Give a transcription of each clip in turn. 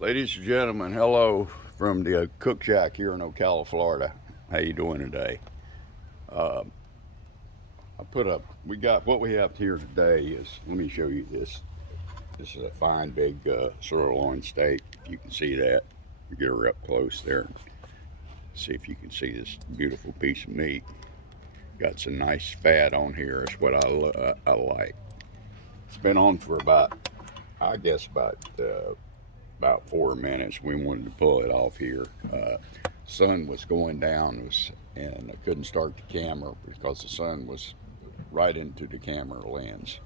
Ladies and gentlemen, hello from the Cook Shack here in Ocala, Florida. How you doing today? Uh, we got what we have here today is, let me show you this. This is a fine big sirloin steak. If you can see that, get her up close there. See if you can see this beautiful piece of meat. Got some nice fat on here. It's what I like. It's been on for I guess about 4 minutes. We wanted to pull it off here. Sun was going down, and I couldn't start the camera because the sun was right into the camera lens.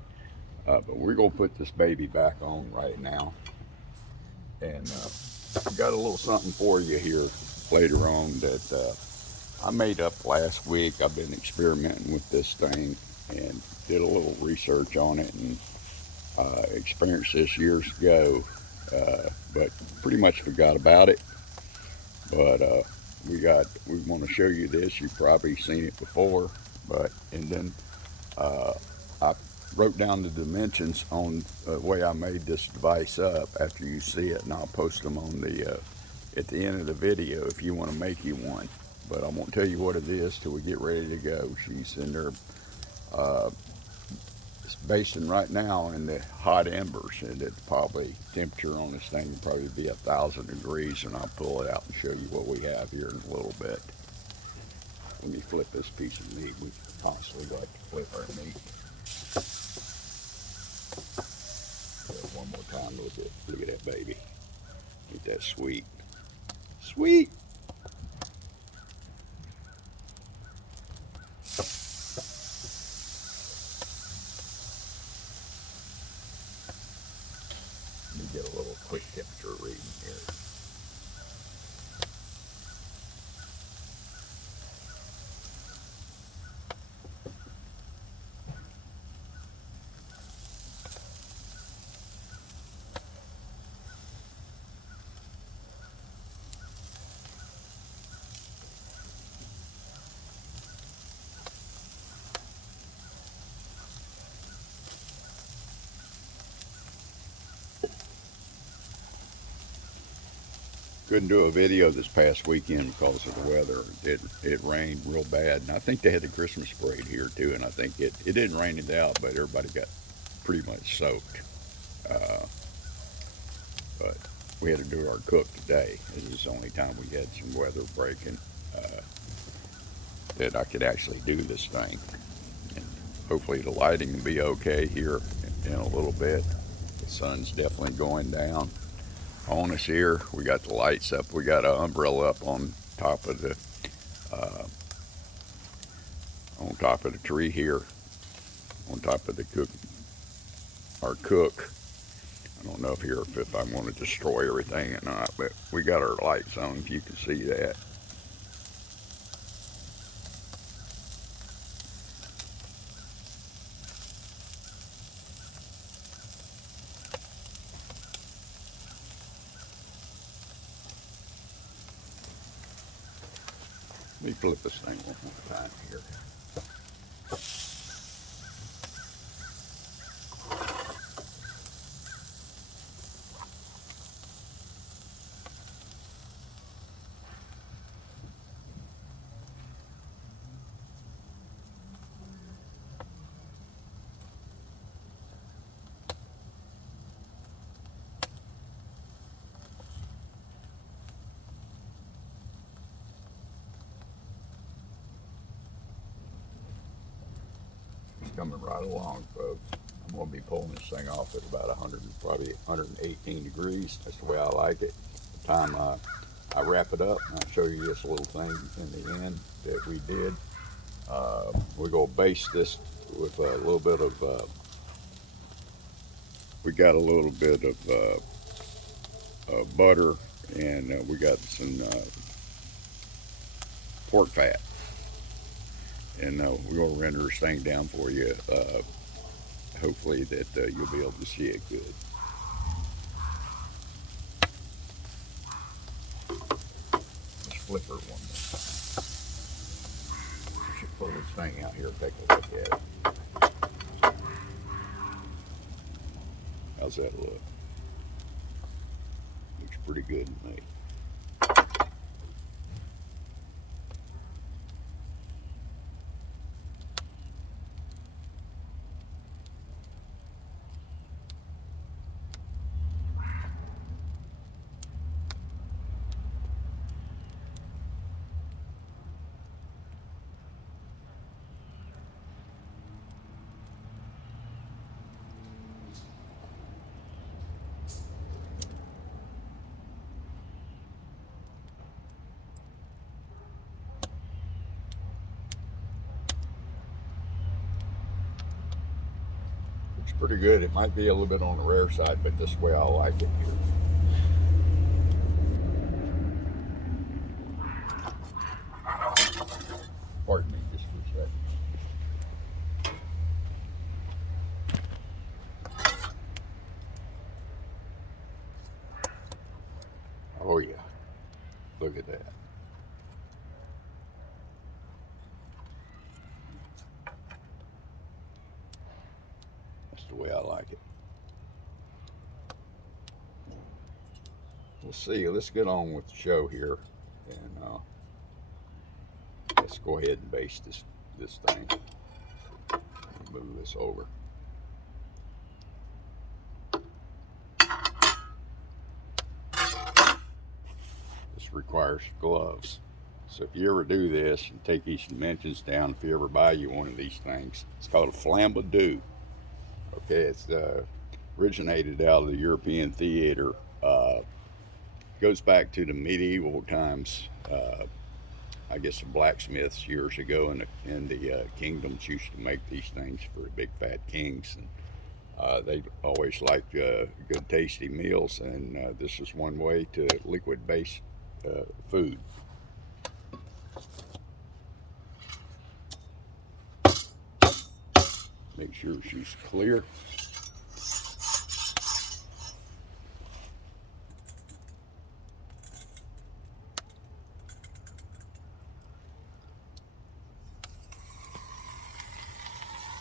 But we're gonna put this baby back on right now, and we got a little something for you here later on that I made up last week. I've been experimenting with this thing and did a little research on it, and experienced this years ago, but pretty much forgot about it. But we want to show you this. You've probably seen it before, and then I wrote down the dimensions on the way I made this device up after you see it, and I'll post them on the at the end of the video if you want to make you one. But I won't tell you what it is till we get ready to go. She's in there basting right now in the hot embers, and it probably temperature on this thing will probably be 1,000 degrees, and I'll pull it out and show you what we have here in a little bit. Let me flip this piece of meat. We constantly like to flip our meat. One more time. Look at that baby. Ain't that sweet? Sweet. Let me get a little quick temperature reading here. Couldn't do a video this past weekend because of the weather. It rained real bad, and I think they had the Christmas parade here too, and I think it didn't rain it out, but everybody got pretty much soaked. But we had to do our cook today. It was the only time we had some weather breaking that I could actually do this thing. And hopefully the lighting will be okay here in a little bit. The sun's definitely going down on us here. We got the lights up. We got an umbrella up on top of the tree here, on top of the our cook. I don't know if I want to destroy everything or not, but we got our lights on, if you can see that. Let me flip this thing one more time here. Coming right along, folks. I'm going to be pulling this thing off at about 118 degrees. That's the way I like it. The time I wrap it up, and I'll show you this little thing in the end that we did. We're going to baste this with a little bit of, we got a little bit of butter, and we got some pork fat. And we're going to render this thing down for you. Hopefully that you'll be able to see it good. Let's flip her one more. I should pull this thing out here and take a look at it. How's that look? Looks pretty good to me. It's pretty good. It might be a little bit on the rare side, but this way I like it here. Pardon me just for a second. Oh yeah, look at that. That's the way I like it. We'll see. Let's get on with the show here, and let's go ahead and baste this thing. Move this over. This requires gloves. So if you ever do this and take these dimensions down, if you ever buy you one of these things, it's called a Flambadou. Okay, it's originated out of the European theater. Goes back to the medieval times. I guess the blacksmiths years ago in the kingdoms used to make these things for big fat kings, and they always liked good tasty meals, and this is one way to liquid base food. Make sure she's clear.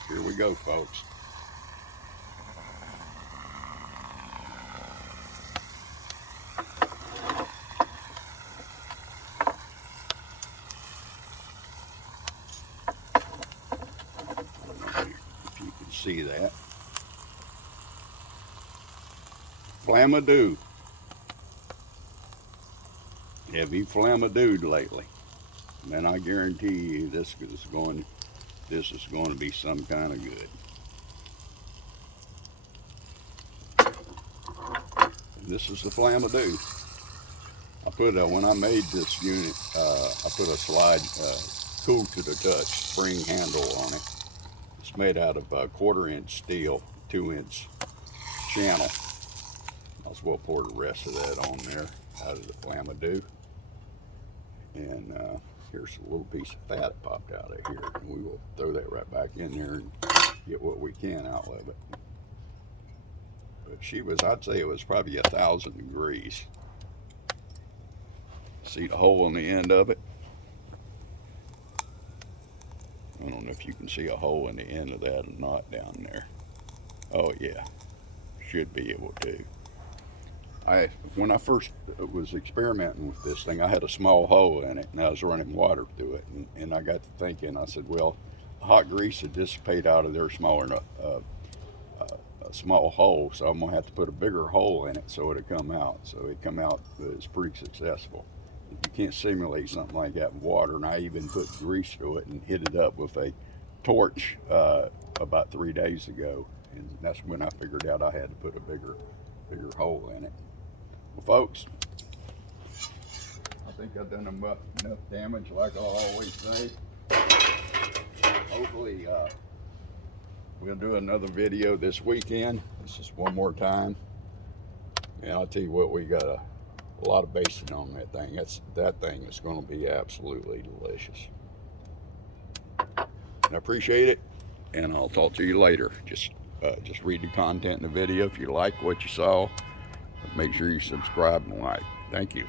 Here we go, folks. If you can see that. Flambadou. Have you Flambadou'd lately? Man, I guarantee you this is going to be some kind of good. And this is the Flambadou. I put when I made this unit, I put a slide cool to the touch spring handle on it. It's made out of 1/4-inch steel, 2-inch channel. I'll as well pour the rest of that on there out of the Flambadou. And here's a little piece of fat that popped out of here, and we will throw that right back in there and get what we can out of it. But she was, I'd say it was probably 1,000 degrees. See the hole in the end of it? I don't know if you can see a hole in the end of that or not down there. Oh yeah, should be able to. When I first was experimenting with this thing, I had a small hole in it, and I was running water through it, and I got to thinking, I said, well, hot grease would dissipate out of there smaller enough, a small hole, so I'm gonna have to put a bigger hole in it so it'll come out. So it come out, it's pretty successful. You can't simulate something like that with water, and I even put grease through it and hit it up with a torch about 3 days ago, and that's when I figured out I had to put a bigger hole in it. Well, folks, I think I've done enough damage, like I always say. Hopefully, we'll do another video this weekend. This is one more time, and I'll tell you what, we got a lot of basting on that thing. That thing is going to be absolutely delicious. And I appreciate it, and I'll talk to you later. Just read the content in the video. If you like what you saw, make sure you subscribe and like. Thank you.